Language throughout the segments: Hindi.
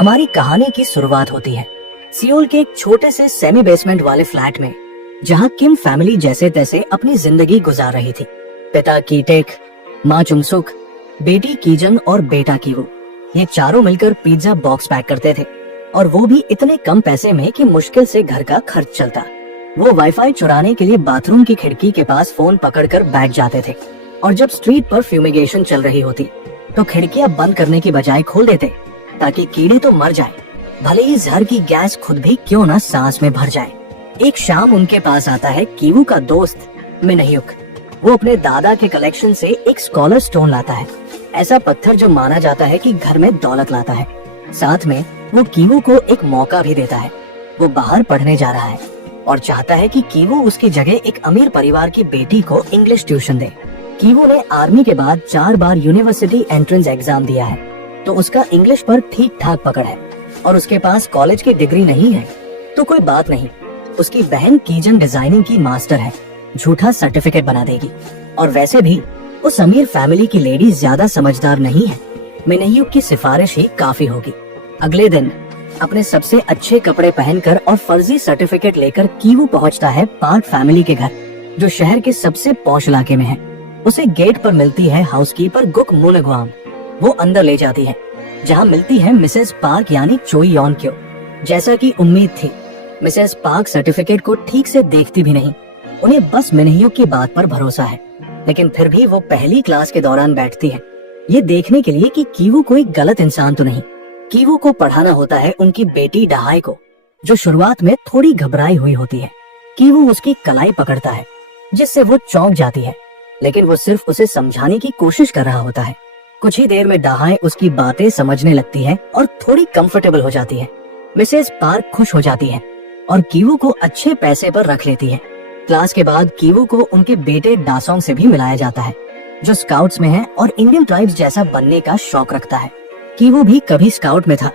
हमारी कहानी की शुरुआत होती है सियोल के एक छोटे से सेमी बेसमेंट वाले फ्लैट में, जहां किम फैमिली जैसे तैसे अपनी जिंदगी गुजार रही थी। पिता कीटेक, माँ चुंगसुक, बेटी कीजंग और बेटा कीवू, ये चारों मिलकर पिज्जा बॉक्स पैक करते थे, और वो भी इतने कम पैसे में कि मुश्किल से घर का खर्च चलता। वो वाईफाई चुराने के लिए बाथरूम की खिड़की के पास फोन पकड़कर बैठ जाते थे, और जब स्ट्रीट पर फ्यूमिगेशन चल रही होती तो खिड़कियां बंद करने की बजाय खोल देते, ताकि कीड़े तो मर जाए, भले ही जहर की गैस खुद भी क्यों ना सांस में भर जाए। एक शाम उनके पास आता है कीवू का दोस्त मिनह्युक। वो अपने दादा के कलेक्शन से एक स्कॉलर स्टोन लाता है, ऐसा पत्थर जो माना जाता है कि घर में दौलत लाता है। साथ में वो कीवू को एक मौका भी देता है। वो बाहर पढ़ने जा रहा है और चाहता है कि कीवू उसकी जगह एक अमीर परिवार की बेटी को इंग्लिश ट्यूशन दे। कीवू ने आर्मी के बाद 4 बार यूनिवर्सिटी एंट्रेंस एग्जाम दिया है, तो उसका इंग्लिश पर ठीक ठाक पकड़ है, और उसके पास कॉलेज की डिग्री नहीं है तो कोई बात नहीं। उसकी बहन कीजन डिजाइनिंग की मास्टर है, झूठा सर्टिफिकेट बना देगी। और वैसे भी उस अमीर फैमिली की लेडी ज्यादा समझदार नहीं है, मिनह्युक की सिफारिश ही काफी होगी। अगले दिन अपने सबसे अच्छे कपड़े पहनकर और फर्जी सर्टिफिकेट लेकर कीवू पहुंचता है पार्क फैमिली के घर, जो शहर के सबसे पॉश इलाके में है। उसे गेट पर मिलती है हाउसकीपर गुक मुनगवाम। वो अंदर ले जाती है, जहां मिलती है मिसेस पार्क यानी चोई यॉन क्यो। जैसा कि उम्मीद थी, मिसेस पार्क सर्टिफिकेट को ठीक से देखती भी नहीं। उन्हें बस मिनह्युक की बात पर भरोसा है, लेकिन फिर भी वो पहली क्लास के दौरान बैठती है, ये देखने के लिए कि कीवू कोई गलत इंसान तो नहीं। कीवू को पढ़ाना होता है उनकी बेटी डहाई को, जो शुरुआत में थोड़ी घबराई हुई होती है। कीवू उसकी कलाई पकड़ता है, जिससे वो चौंक जाती है, लेकिन वो सिर्फ उसे समझाने की कोशिश कर रहा होता है। कुछ ही देर में डहाई उसकी बातें समझने लगती है और थोड़ी कंफर्टेबल हो जाती है। मिसेस पार्क खुश हो जाती है और कीवू को अच्छे पैसे पर रख लेती है। क्लास के बाद कीवू को उनके बेटे डासोंग से भी मिलाया जाता है, जो स्काउट्स में है और इंडियन ट्राइब्स जैसा बनने का शौक रखता है। कीवू भी कभी स्काउट में था,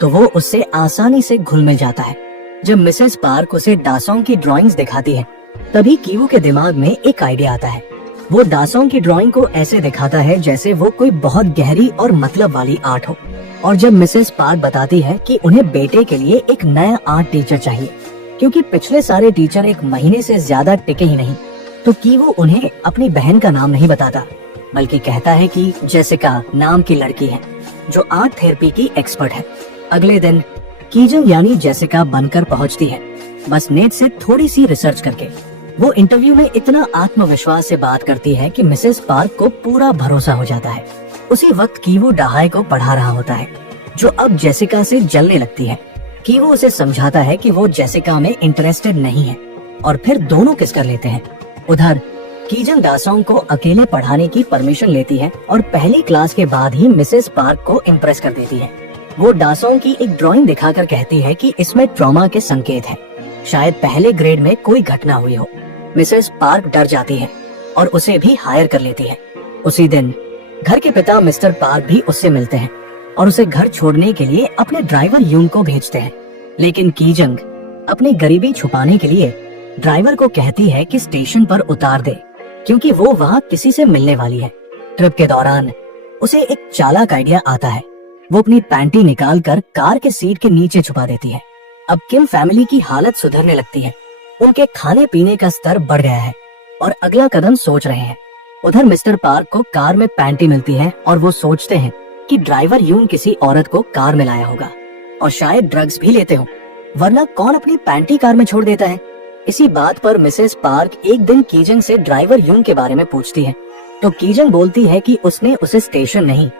तो वो उससे आसानी से घुल मिल जाता है। जब मिसेस पार्क उसे डासोंग की ड्राइंग्स दिखाती है, तभी कीवू के दिमाग में एक आइडिया आता है। वो डासोंग की ड्राइंग को ऐसे दिखाता है जैसे वो कोई बहुत गहरी और मतलब वाली आर्ट हो। और जब मिसेस पार्क बताती है कि उन्हें बेटे के लिए एक नया आर्ट टीचर चाहिए, क्योंकि पिछले सारे टीचर 1 महीने से ज्यादा टिके ही नहीं, तो कीवू उन्हें अपनी बहन का नाम नहीं बताता, बल्कि कहता है कि जेसिका नाम की लड़की है, जो आर्ट थेरेपी की एक्सपर्ट है। अगले दिन कीजंग यानी जेसिका बनकर पहुंचती है, बस नेट से थोड़ी सी रिसर्च करके। वो इंटरव्यू में इतना आत्मविश्वास से बात करती है कि मिसेस पार्क को पूरा भरोसा हो जाता है। उसी वक्त कीवू डहाई को पढ़ा रहा होता है, जो अब जेसिका से जलने लगती है। कीवू उसे समझाता है कि वो जेसिका में इंटरेस्टेड नहीं है, और फिर दोनों किस कर लेते हैं। उधर कीजन डासोंग को अकेले पढ़ाने की परमिशन लेती है और पहली क्लास के बाद ही मिसेस पार्क को इम्प्रेस कर देती है। वो डासोंग की एक ड्राइंग दिखाकर कहती है कि इसमें ट्रॉमा के संकेत है, शायद पहले ग्रेड में कोई घटना हुई हो। मिसेस पार्क डर जाती है और उसे भी हायर कर लेती है। उसी दिन घर के पिता मिस्टर पार्क भी उससे मिलते हैं और उसे घर छोड़ने के लिए अपने ड्राइवर यून को भेजते हैं। लेकिन कीजंग अपनी गरीबी छुपाने के लिए ड्राइवर को कहती है कि स्टेशन पर उतार दे, क्योंकि वो वहाँ किसी से मिलने वाली है। ट्रिप के दौरान उसे एक चालाक आइडिया आता है। वो अपनी पैंटी निकालकर कार के सीट के नीचे छुपा देती है। अब किम फैमिली की हालत सुधरने लगती है। उनके खाने पीने का स्तर बढ़ गया है और अगला कदम सोच रहे हैं। उधर मिस्टर पार्क को कार में पैंटी मिलती है और वो सोचते हैं कि ड्राइवर यून किसी औरत को कार में लाया होगा, और शायद ड्रग्स भी लेते हो, वरना कौन अपनी पैंटी कार में छोड़ देता है। इसी बात पर मिसेस पार्क एक दिन कीजंग से ड्राइवर यून के बारे में पूछती है, तो कीजंग बोलती है कि उसने उसे स्टेशन नहीं,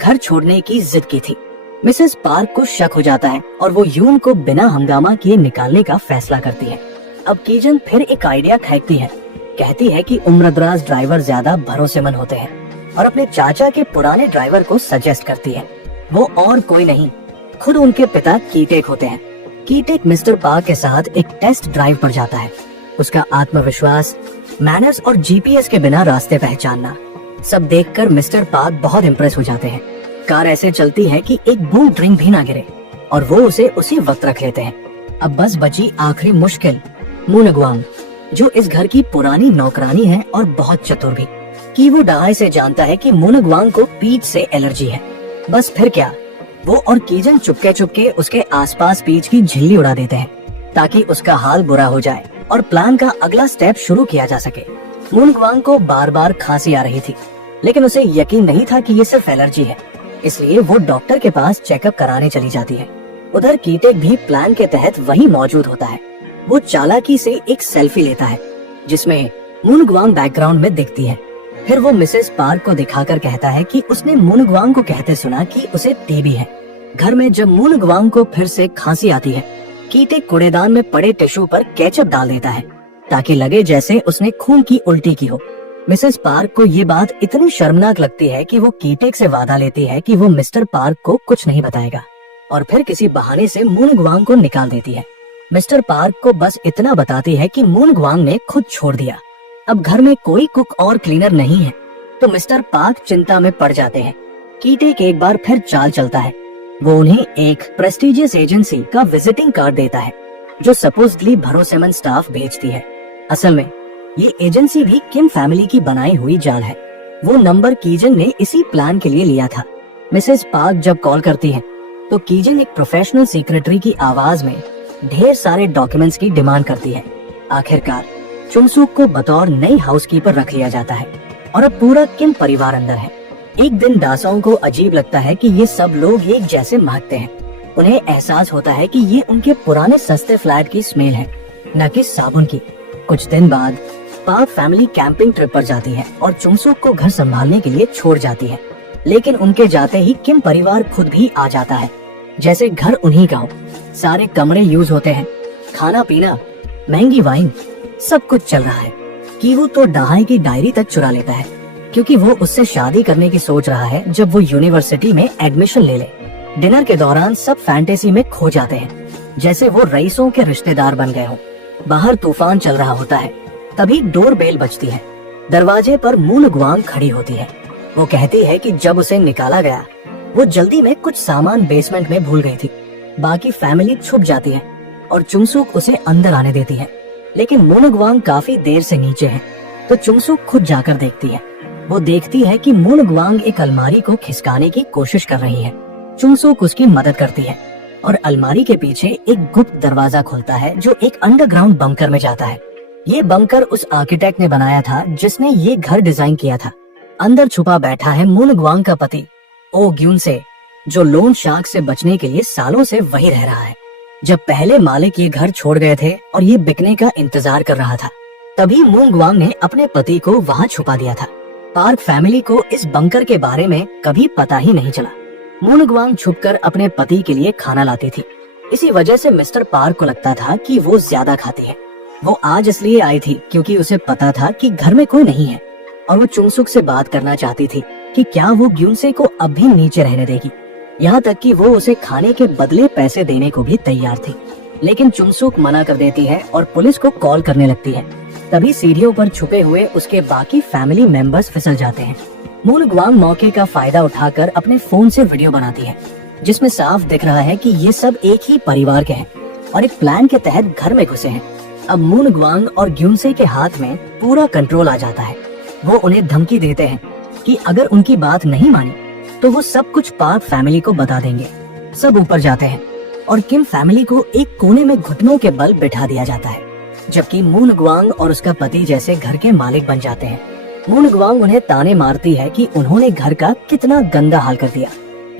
घर छोड़ने की जिद की थी। मिसेस पार्क को शक हो जाता है और वो यून को बिना हंगामा किए निकालने का फैसला करती है। अब कीजन फिर एक आइडिया फेंकती है, कहती है कि उम्रदराज ड्राइवर ज्यादा भरोसेमंद होते हैं, और अपने चाचा के पुराने ड्राइवर को सजेस्ट करती है। वो और कोई नहीं, खुद उनके पिता कीटेक होते हैं। कीटेक मिस्टर पार्क के साथ एक टेस्ट ड्राइव पर जाता है। उसका आत्मविश्वास, मैनर्स और जीपीएस के बिना रास्ते पहचानना, सब देखकर मिस्टर पार्क बहुत इम्प्रेस हो जाते हैं। कार ऐसे चलती है कि एक बूंद ड्रिंक भी ना गिरे, और वो उसे उसी वक्त रख लेते हैं। अब बस बची आखिरी मुश्किल, मुनगवांग, जो इस घर की पुरानी नौकरानी है और बहुत चतुर भी। कीवू डहाई से जानता है कि मुनगवांग को पीच से एलर्जी है। बस फिर क्या, वो और कीजन चुपके चुपके उसके आसपास बीच की झिल्ली उड़ा देते हैं ताकि उसका हाल बुरा हो जाए और प्लान का अगला स्टेप शुरू किया जा सके। मून ग्वांग को बार बार खांसी आ रही थी, लेकिन उसे यकीन नहीं था कि ये सिर्फ एलर्जी है, इसलिए वो डॉक्टर के पास चेकअप कराने चली जाती है। उधर कीटेक भी प्लान के तहत वहीं मौजूद होता है। वो चालाकी से एक सेल्फी लेता है जिसमें मून ग्वांग बैकग्राउंड में दिखती है। फिर वो मिसेस पार्क को दिखाकर कहता है कि उसने मून ग्वांग को कहते सुना कि उसे टीबी है। घर में जब मून ग्वांग को फिर से खांसी आती है, कीटेक कूड़ेदान में पड़े टिश्यू पर केचप डाल देता है ताकि लगे जैसे उसने खून की उल्टी की हो। मिसेस पार्क को ये बात इतनी शर्मनाक लगती है कि वो कीटेक से वादा लेती है कि वो मिस्टर पार्क को कुछ नहीं बताएगा और फिर किसी बहाने से मून ग्वांग को निकाल देती है। मिस्टर पार्क को बस इतना बताती है कि मून ग्वांग ने खुद छोड़ दिया। अब घर में कोई कुक और क्लीनर नहीं है, तो मिस्टर पार्क चिंता में पड़ जाते हैं। कीटेक एक बार फिर चाल चलता है। वो उन्हें एक प्रेस्टिजियस एजेंसी का विजिटिंग कार्ड देता है जो सपोजली भरोसेमंद स्टाफ भेजती है। असल में ये एजेंसी भी किम फैमिली की बनाई हुई जाल है। वो नंबर कीजन ने इसी प्लान के लिए लिया था। मिसेस पार्क जब कॉल करती है तो कीजन एक प्रोफेशनल सेक्रेटरी की आवाज में ढेर सारे डॉक्यूमेंट्स की डिमांड करती है। आखिरकार चुंगसूक को बतौर नई हाउसकीपर रख लिया जाता है और अब पूरा किम परिवार अंदर है। एक दिन दासाओं को अजीब लगता है कि ये सब लोग एक जैसे महकते हैं। उन्हें एहसास होता है कि ये उनके पुराने सस्ते फ्लैट की स्मेल है, न कि साबुन की। कुछ दिन बाद पार्क फैमिली कैंपिंग ट्रिप पर जाती है और चुंगसूक को घर संभालने के लिए छोड़ जाती है, लेकिन उनके जाते ही किम परिवार खुद भी आ जाता है, जैसे घर उन्हीं का हो। सारे कमरे यूज होते हैं, खाना पीना, महंगी वाइन, सब कुछ चल रहा है। कीवू तो डहाई की डायरी तक चुरा लेता है क्योंकि वो उससे शादी करने की सोच रहा है जब वो यूनिवर्सिटी में एडमिशन ले ले। डिनर के दौरान सब फैंटेसी में खो जाते हैं, जैसे वो रईसों के रिश्तेदार बन गए हों। बाहर तूफान चल रहा होता है, तभी डोर बेल बजती है। दरवाजे पर मून ग्वांग खड़ी होती है। वो कहती है कि जब उसे निकाला गया वो जल्दी में कुछ सामान बेसमेंट में भूल गई थी। बाकी फैमिली छुप जाती है और चुंगसूक उसे अंदर आने देती है, लेकिन मून ग्वांग काफी देर से नीचे है, तो चुंगसूक खुद जाकर देखती है। वो देखती है कि मून ग्वांग एक अलमारी को खिसकाने की कोशिश कर रही है। चुंगसूक उसकी मदद करती है और अलमारी के पीछे एक गुप्त दरवाजा खुलता है जो एक अंडरग्राउंड बंकर में जाता है। ये बंकर उस आर्किटेक्ट ने बनाया था जिसने ये घर डिजाइन किया था। अंदर छुपा बैठा है मून ग्वांग का पति ओ ग्यून से, जो लोन शार्क से बचने के लिए सालों से वही रह रहा है। जब पहले मालिक ये घर छोड़ गए थे और ये बिकने का इंतजार कर रहा था, तभी मून ग्वांग ने अपने पति को वहाँ छुपा दिया था। पार्क फैमिली को इस बंकर के बारे में कभी पता ही नहीं चला। मून ग्वांग छुपकर अपने पति के लिए खाना लाती थी। इसी वजह से मिस्टर पार्क को लगता था कि वो ज्यादा खाती है। वो आज इसलिए आई थी क्योंकि उसे पता था कि घर में कोई नहीं है और वो चुंगसूक से बात करना चाहती थी कि क्या वो ग्यूनसे को अब भी नीचे रहने देगी। यहाँ तक कि वो उसे खाने के बदले पैसे देने को भी तैयार थी, लेकिन चुंगसूक मना कर देती है और पुलिस को कॉल करने लगती है। तभी सीढ़ियों पर छुपे हुए उसके बाकी फैमिली मेंबर्स फिसल जाते हैं। मून ग्वांग मौके का फायदा उठाकर अपने फोन से वीडियो बनाती है जिसमें साफ दिख रहा है कि ये सब एक ही परिवार के हैं और एक प्लान के तहत घर में घुसे हैं। अब मून ग्वांग और ग्यूनसे के हाथ में पूरा कंट्रोल आ जाता है। वो उन्हें धमकी देते हैं कि अगर उनकी बात नहीं मानी तो वो सब कुछ पार्क फैमिली को बता देंगे। सब ऊपर जाते हैं और किम फैमिली को एक कोने में घुटनों के बल बिठा दिया जाता है, जबकि मून ग्वांग और उसका पति जैसे घर के मालिक बन जाते हैं। मून ग्वांग उन्हें ताने मारती है कि उन्होंने घर का कितना गंदा हाल कर दिया,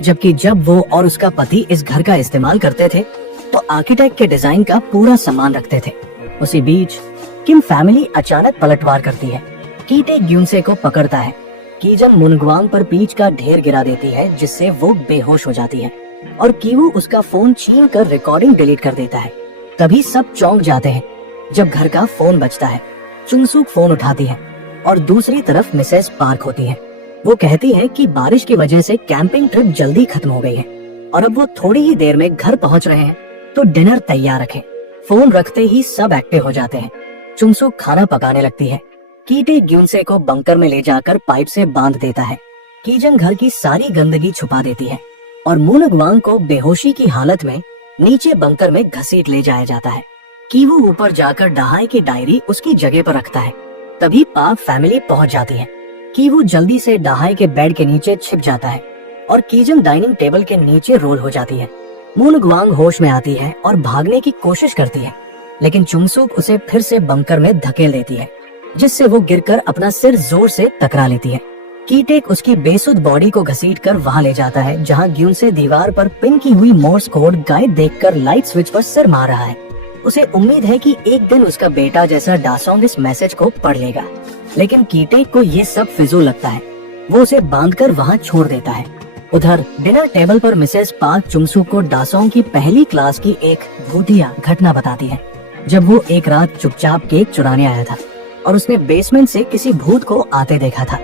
जबकि जब वो और उसका पति इस घर का इस्तेमाल करते थे तो आर्किटेक्ट के डिजाइन का पूरा सामान रखते थे। उसी बीच किम फैमिली अचानक पलटवार करती है। कीटेक ग्यूनसे को पकड़ता है। कीजन मून ग्वांग पर पीच का ढेर गिरा देती है जिससे वो बेहोश हो जाती है और कीवू उसका फोन छीन कर रिकॉर्डिंग डिलीट कर देता है। तभी सब चौंक जाते हैं जब घर का फोन बजता है। चुंगसूक फोन उठाती है और दूसरी तरफ मिसेस पार्क होती है। वो कहती है कि बारिश की वजह से कैंपिंग ट्रिप जल्दी खत्म हो गई है और अब वो थोड़ी ही देर में घर पहुंच रहे हैं, तो डिनर तैयार रखें। फोन रखते ही सब एक्टिव हो जाते हैं। चुंगसूक खाना पकाने लगती है। कीटेक ग्यूनसे को बंकर में ले जाकर पाइप से बांध देता है। कीजन घर की सारी गंदगी छुपा देती है और मून ग्वांग को बेहोशी की हालत में नीचे बंकर में घसीट ले जाया जाता है। कीवू ऊपर जाकर डहाई की डायरी उसकी जगह पर रखता है। तभी पार्क फैमिली पहुंच जाती है। कीवू जल्दी से डहाई के बेड के नीचे छिप जाता है और कीजन डाइनिंग टेबल के नीचे रोल हो जाती है। मून ग्वांग होश में आती है और भागने की कोशिश करती है, लेकिन चुंगसूक उसे फिर से बंकर में धकेल देती है, जिससे वो गिरकर अपना सिर जोर से टकरा लेती है। कीटेक उसकी बेसुध बॉडी को घसीटकर वहां ले जाता है, जहां ग्यून से दीवार पर पिन की हुई मोर्स कोड गाइड देखकर लाइट स्विच पर सिर मार रहा है। उसे उम्मीद है कि एक दिन उसका बेटा जैसा डासोंग इस मैसेज को पढ़ लेगा, लेकिन कीटेक को ये सब फिजूल लगता है। वो उसे बांधकर वहां छोड़ देता है। उधर डिनर टेबल पर मिसेस पार्क चुंगसूक को डासोंग की पहली क्लास की एक भूतिया घटना बताती है, जब वो एक रात चुपचाप केक चुराने आया था और उसने बेसमेंट से किसी भूत को आते देखा था।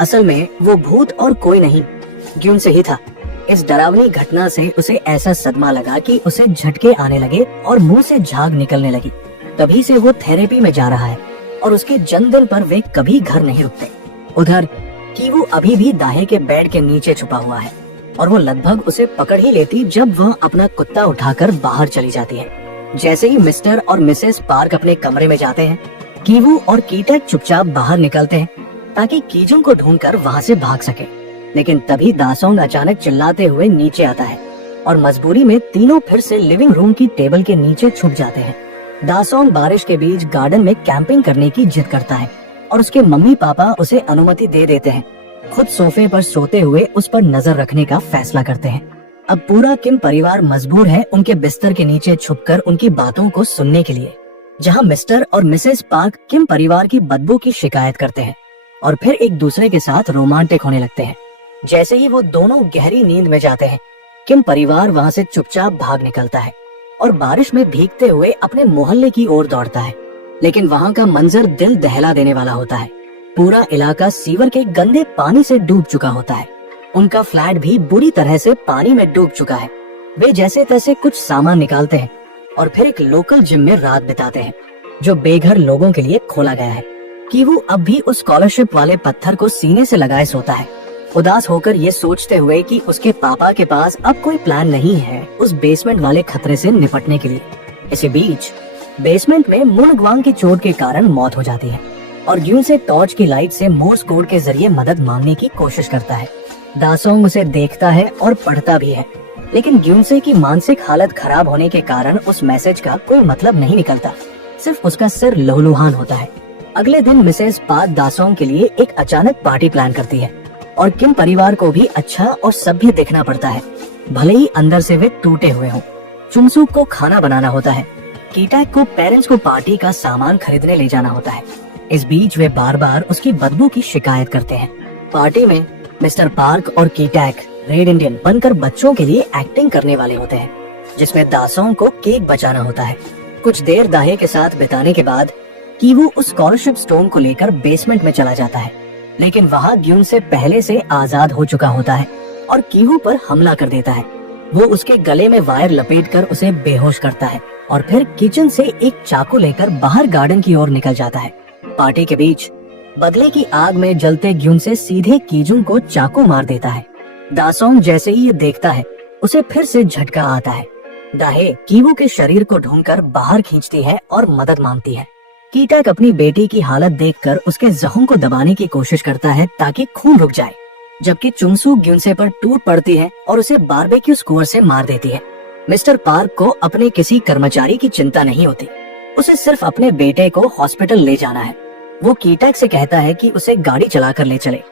असल में वो भूत और कोई नहीं, ग्यून से ही था। इस डरावनी घटना से उसे ऐसा सदमा लगा कि उसे झटके आने लगे और मुंह से झाग निकलने लगी। तभी से वो थेरेपी में जा रहा है और उसके जन्मदिन पर वे कभी घर नहीं रुकते। उधर कीवू अभी भी दाहे के बेड के नीचे छुपा हुआ है और वो लगभग उसे पकड़ ही लेती जब वह अपना कुत्ता उठाकर बाहर चली जाती है। जैसे ही मिस्टर और मिसेस पार्क अपने कमरे में जाते हैं, कीवू और कीटेक चुपचाप बाहर निकलते हैं ताकि कीजुंग को ढूंढकर वहां से भाग सके। लेकिन तभी दासोंग अचानक चिल्लाते हुए नीचे आता है और मजबूरी में तीनों फिर से लिविंग रूम की टेबल के नीचे छुप जाते हैं। दासोंग बारिश के बीच गार्डन में कैंपिंग करने की जिद करता है और उसके मम्मी पापा उसे अनुमति दे देते हैं। खुद सोफे पर सोते हुए उस पर नजर रखने का फैसला करते हैं। अब पूरा किम परिवार मजबूर है उनके बिस्तर के नीचे छुपकर उनकी बातों को सुनने के लिए, जहां मिस्टर और मिसेस पार्क किम परिवार की बदबू की शिकायत करते हैं और फिर एक दूसरे के साथ रोमांटिक होने लगते हैं। जैसे ही वो दोनों गहरी नींद में जाते हैं, किम परिवार वहां से चुपचाप भाग निकलता है और बारिश में भीगते हुए अपने मोहल्ले की ओर दौड़ता है। लेकिन वहां का मंजर दिल दहला देने वाला होता है। पूरा इलाका सीवर के गंदे पानी से डूब चुका होता है। उनका फ्लैट भी बुरी तरह से पानी में डूब चुका है। वे जैसे तैसे कुछ सामान निकालते हैं और फिर एक लोकल जिम में रात बिताते हैं, जो बेघर लोगों के लिए खोला गया है। कीवू अब भी उस स्कॉलरशिप वाले पत्थर को सीने से लगाए सोता है, उदास होकर ये सोचते हुए कि उसके पापा के पास अब कोई प्लान नहीं है उस बेसमेंट वाले खतरे से निपटने के लिए। इसी बीच बेसमेंट में मून ग्वांग की चोट के कारण मौत हो जाती है और ग्यून से टॉर्च की लाइट से मोर्स कोड के जरिए मदद मांगने की कोशिश करता है। दासोंग उसे देखता है और पढ़ता भी है, लेकिन ग्यूनसे की मानसिक हालत खराब होने के कारण उस मैसेज का कोई मतलब नहीं निकलता, सिर्फ उसका सिर लहूलुहान होता है। अगले दिन मिसेस पार्क दासोंग के लिए एक अचानक पार्टी प्लान करती है और किम परिवार को भी अच्छा और सभ्य दिखना पड़ता है, भले ही अंदर से वे टूटे हुए हों। चुंगसूक को खाना बनाना होता है, कीटैक को पेरेंट्स को पार्टी का सामान खरीदने ले जाना होता है। इस बीच वे बार बार उसकी बदबू की शिकायत करते हैं। पार्टी में मिस्टर पार्क और कीटैक रेड इंडियन बनकर बच्चों के लिए एक्टिंग करने वाले होते हैं, जिसमें दासोंग को केक बचाना होता है। कुछ देर दाहे के साथ बिताने के बाद कीवू उस स्कॉलरशिप स्टोन को लेकर बेसमेंट में चला जाता है, लेकिन वहाँ ग्यून से पहले से आजाद हो चुका होता है और कीवू पर हमला कर देता है। वो उसके गले में वायर लपेटकर उसे बेहोश करता है और फिर किचन से एक चाकू लेकर बाहर गार्डन की ओर निकल जाता है। पार्टी के बीच बदले की आग में जलते ग्यून से सीधे कीजुंग को चाकू मार देता है। दासोंग जैसे ही ये देखता है, उसे फिर से झटका आता है। दाहे कीवू के शरीर को ढूंढकर बाहर खींचती है और मदद मांगती है। कीटैक अपनी बेटी की हालत देखकर उसके जख्म को दबाने की कोशिश करता है ताकि खून रुक जाए, जबकि चुंगसू ग्यूनसे पर टूट पड़ती है और उसे बारबेक्यू स्कोर से मार देती है। मिस्टर पार्क को अपने किसी कर्मचारी की चिंता नहीं होती, उसे सिर्फ अपने बेटे को हॉस्पिटल ले जाना है। वो कीटैक से कहता है कि उसे गाड़ी चलाकर ले चले,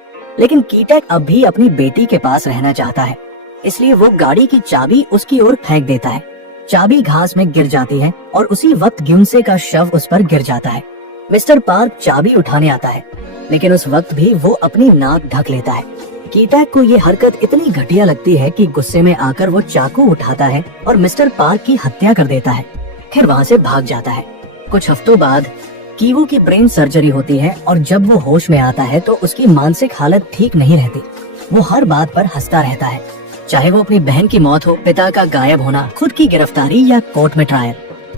लेकिन कीटैक अब भी अपनी बेटी के पास रहना चाहता है, इसलिए वो गाड़ी की चाबी उसकी ओर फेंक देता है। चाबी घास में गिर जाती है और उसी वक्त ग्यूनसे का शव उस पर गिर जाता है। मिस्टर पार्क चाबी उठाने आता है, लेकिन उस वक्त भी वो अपनी नाक ढक लेता है। कीटैक को ये हरकत इतनी घटिया लगती है कि गुस्से में आकर वो चाकू उठाता है और मिस्टर पार्क की हत्या कर देता है, फिर वहाँ से भाग जाता है। कुछ हफ्तों बाद कीवू की ब्रेन सर्जरी होती है और जब वो होश में आता है तो उसकी मानसिक हालत ठीक नहीं रहती। वो हर बात पर हंसता रहता है, चाहे वो अपनी बहन की मौत हो, पिता का गायब होना, खुद की गिरफ्तारी या कोर्ट में ट्रायल।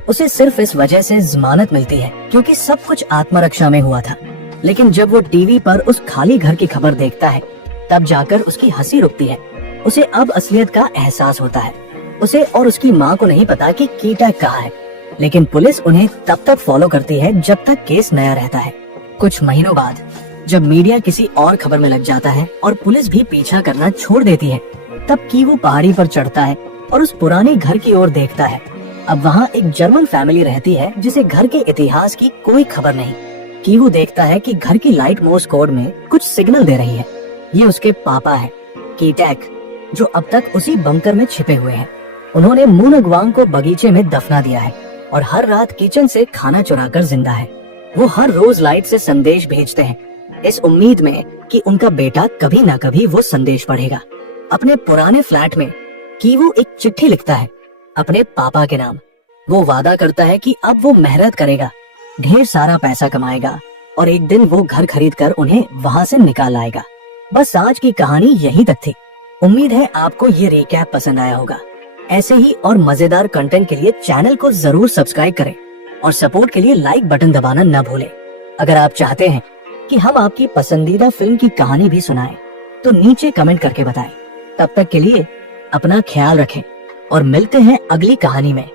उसे सिर्फ इस वजह से जमानत मिलती है क्योंकि सब कुछ आत्मरक्षा में हुआ था। लेकिन जब वो टीवी पर उस खाली घर की खबर देखता है, तब जाकर उसकी हंसी रुकती है। उसे अब असलियत का एहसास होता है। उसे और उसकी माँ को नहीं पता कि कीटैक कहाँ है, लेकिन पुलिस उन्हें तब तक फॉलो करती है जब तक केस नया रहता है। कुछ महीनों बाद जब मीडिया किसी और खबर में लग जाता है और पुलिस भी पीछा करना छोड़ देती है, तब की वो पहाड़ी पर चढ़ता है और उस पुराने घर की ओर देखता है। अब वहाँ एक जर्मन फैमिली रहती है जिसे घर के इतिहास की कोई खबर नहीं। की वो देखता है कि घर की लाइट मोर्स कोड में कुछ सिग्नल दे रही है। ये उसके पापा है, कीटैक, जो अब तक उसी बंकर में छिपे हुए हैं। उन्होंने मूनगवांग को बगीचे में दफना दिया है और हर रात किचन से खाना चुराकर जिंदा है। वो हर रोज लाइट से संदेश भेजते हैं, इस उम्मीद में कि उनका बेटा कभी ना कभी वो संदेश पढ़ेगा। अपने पुराने फ्लैट में की वो एक चिट्ठी लिखता है अपने पापा के नाम। वो वादा करता है कि अब वो मेहनत करेगा, ढेर सारा पैसा कमाएगा और एक दिन वो घर खरीद कर उन्हें वहाँ से निकाल आएगा। बस आज की कहानी यहीं तक थी। उम्मीद है आपको ये रिकैप पसंद आया होगा। ऐसे ही और मजेदार कंटेंट के लिए चैनल को जरूर सब्सक्राइब करें और सपोर्ट के लिए लाइक बटन दबाना न भूलें। अगर आप चाहते हैं कि हम आपकी पसंदीदा फिल्म की कहानी भी सुनाएं, तो नीचे कमेंट करके बताएं। तब तक के लिए अपना ख्याल रखें और मिलते हैं अगली कहानी में।